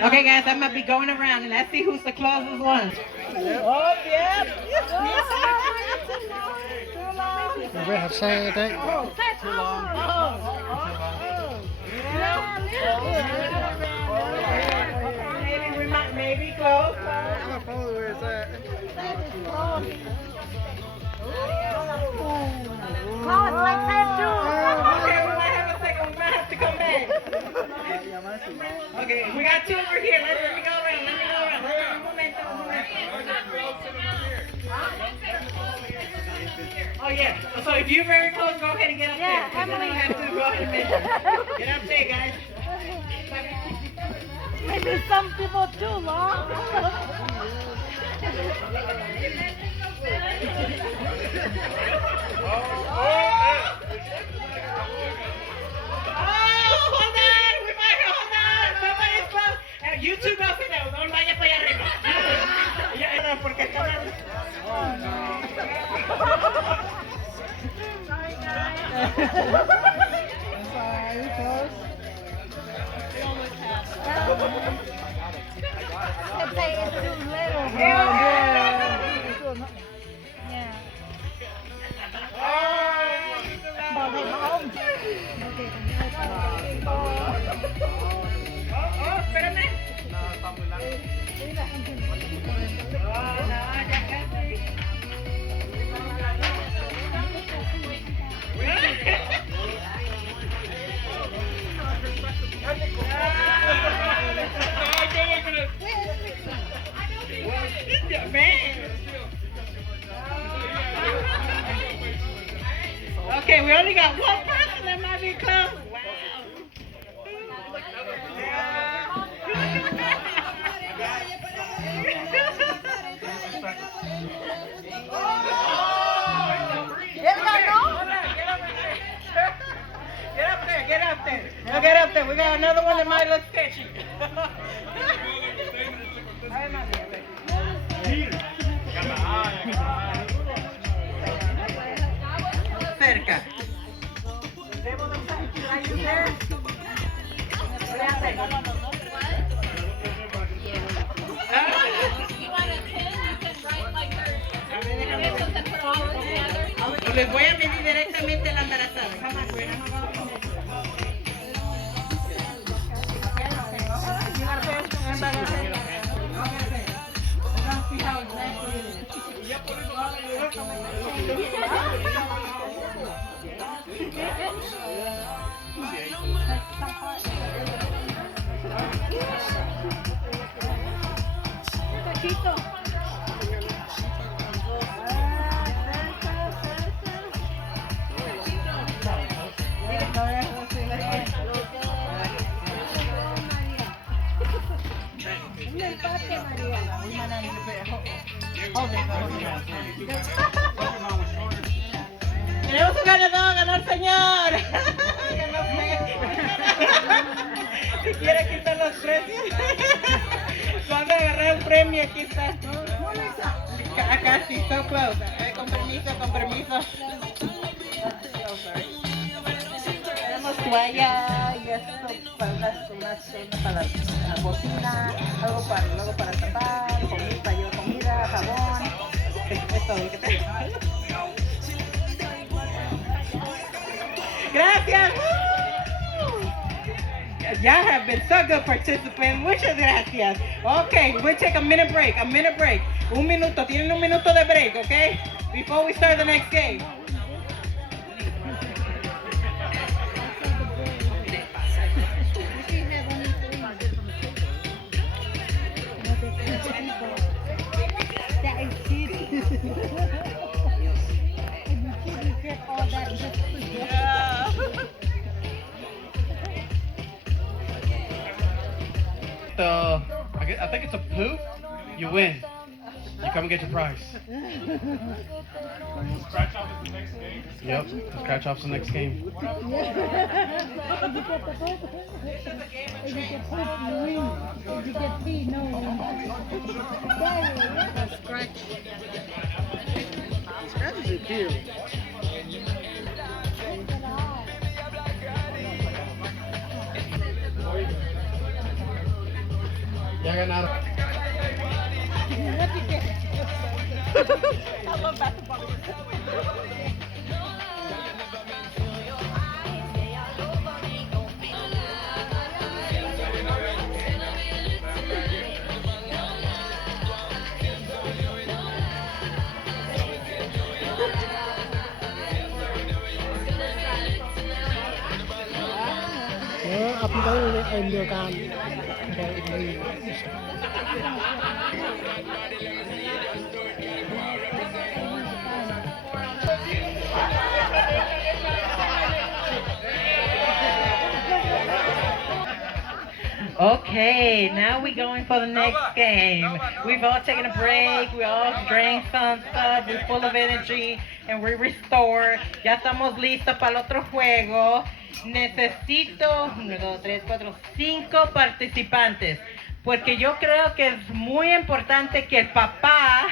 Okay, guys, I'm gonna be going around and let's see who's the closest one. Oh, yeah. We have say that. Too long. Maybe we might, maybe close. Where is that? Close like that too. Okay, we might have a second. We might have to come back. Okay, we got two over here. Let me go around. Un momento. Oh yeah. So if you're very close, go ahead and get up there. Yeah, Emily. You have to go ahead and measure. Get up there, guys. Maybe some people too long. You two go sit down, no vaya para allá arriba. Ya, no, porque está mal. Oh, no. Sorry, close. Let's say it's too little. Yeah. Espérame. No, está muy largo. Okay, we only got one person that might be close. Wow. Get up there. We got another one that might look sketchy. Cerca. Les voy a medir directamente la embarazada. Tenemos un ganador, ganó el señor. Si quiere quitar los precios, van a agarrar el premio, aquí está. Acá sí, so close. Con permiso. Tenemos toalla y esto para una cena para la cocina, algo para tapar, comida, jabón. Es todo lo que tengo. Gracias. Y'all have been so good participants. Muchas gracias. Okay, we'll take a minute break. Un minuto. Tienen un minuto de break, okay? Before we start the next game. I think it's a poop. You win. You come and get your prize. Scratch off is the next game. Yep. Scratch off's the next game. If you get pee, no. Scratches are cute. Ya ganaron. I love basketball. Okay, now we going for the next game. We've all taken a break, we all drank some stuff, we're full of energy, and we restore. Ya estamos listos para el otro juego. Necesito 1, 2, 3, 4, 5 participantes, porque yo creo que es muy importante que el papá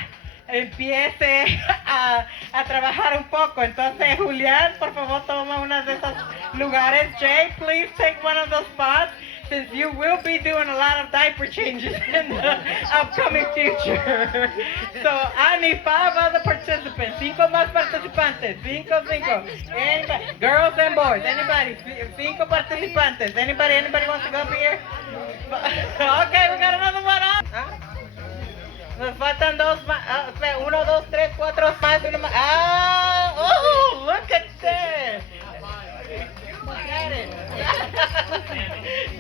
empiece a trabajar un poco. Entonces, Julián, por favor, toma uno de esos lugares. Jay, please take one of those spots, since you will be doing a lot of diaper changes in the upcoming future. So, I need 5 other participants. 5 más participantes. 5. Anybody, girls and boys. Anybody. 5 participantes. Anybody wants to go up here? Okay, we got another one up. Nos faltan 2 más. 1, 2, 3, 4 más. 1 más. Oh, look at that.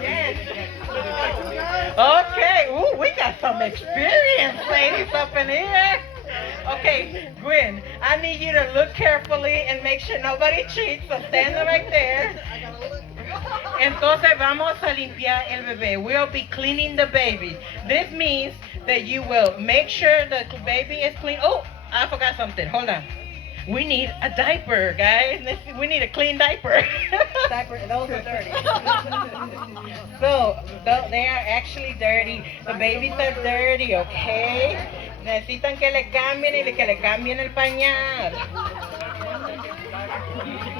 Yes. Okay. Ooh, we got some experienced ladies up in here. Okay, Gwen, I need you to look carefully and make sure nobody cheats. So stand right there. Entonces vamos a limpiar el bebé. We'll be cleaning the baby. This means that you will make sure the baby is clean. Oh, I forgot something. Hold on. We need a diaper, guys. We need a clean diaper. Those are dirty. So, they are actually dirty. The babies are dirty, okay? Necesitan que le cambien y que le cambien el pañal.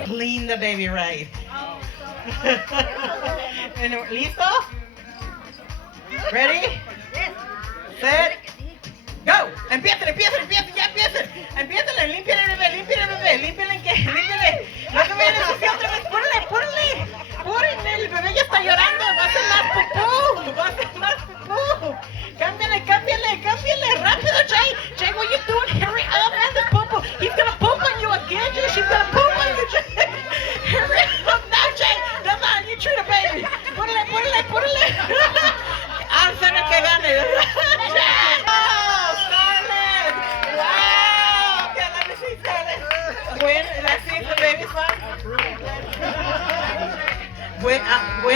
Clean the baby right. ¿Listo? Ready? Set. Go. Empiecen, ya empiecen. Empiecen, limpien el bebé. No se vayan a ensuciar otra vez. Púrenle. El bebé ya está llorando. Va a hacer más pupú. Cámbiale. Rápido, Jay, what you doing? Hurry up, man, the poo. He's gonna poop on you again, Jay. She's gonna poop on you, Jay. Hurry up now, Jay. That's how you treat a baby. Púrenle. Alza que gane. Let's see if the baby's fine. Gwen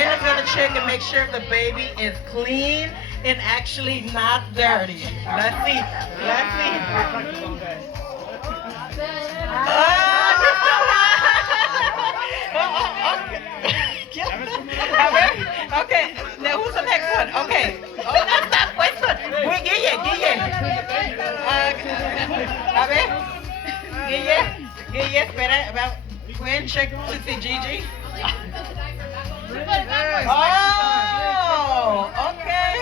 is going to check and make sure the baby is clean and actually not dirty. Let's see. Okay, now who's the next one? Okay. Oh, stop. Wait, Guille. A ver. Guille, espera. Gwen, check to see Gigi. Oh, okay.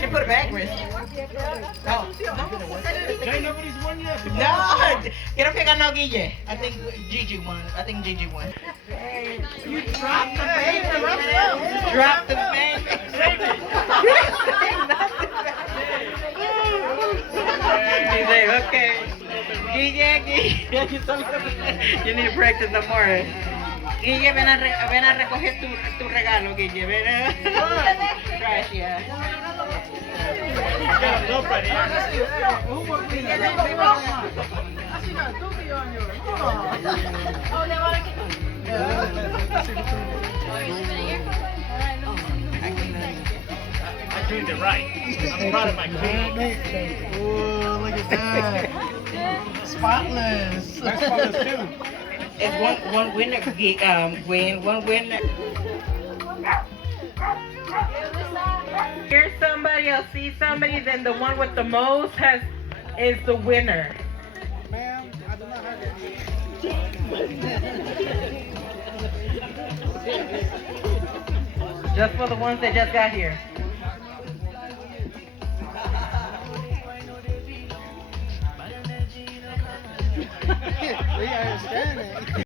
She put it backwards. No. Nobody's won yet. No, creo que ganó Guille. I think Gigi won. You dropped the baby. Dropped the baby. Okay. Guille, you need to practice some more. Guille, ven a recoger tu regalo, Guille. Ven. Trash, yeah. I cleaned it right. I'm proud of my cleaning. Oh, look at that. Spotless. That's spotless too. It's one winner, Gwen. One winner. hear somebody or see somebody, then the one with the most is the winner. Ma'am, I do not have any. Just for the ones that just got here. We understand it.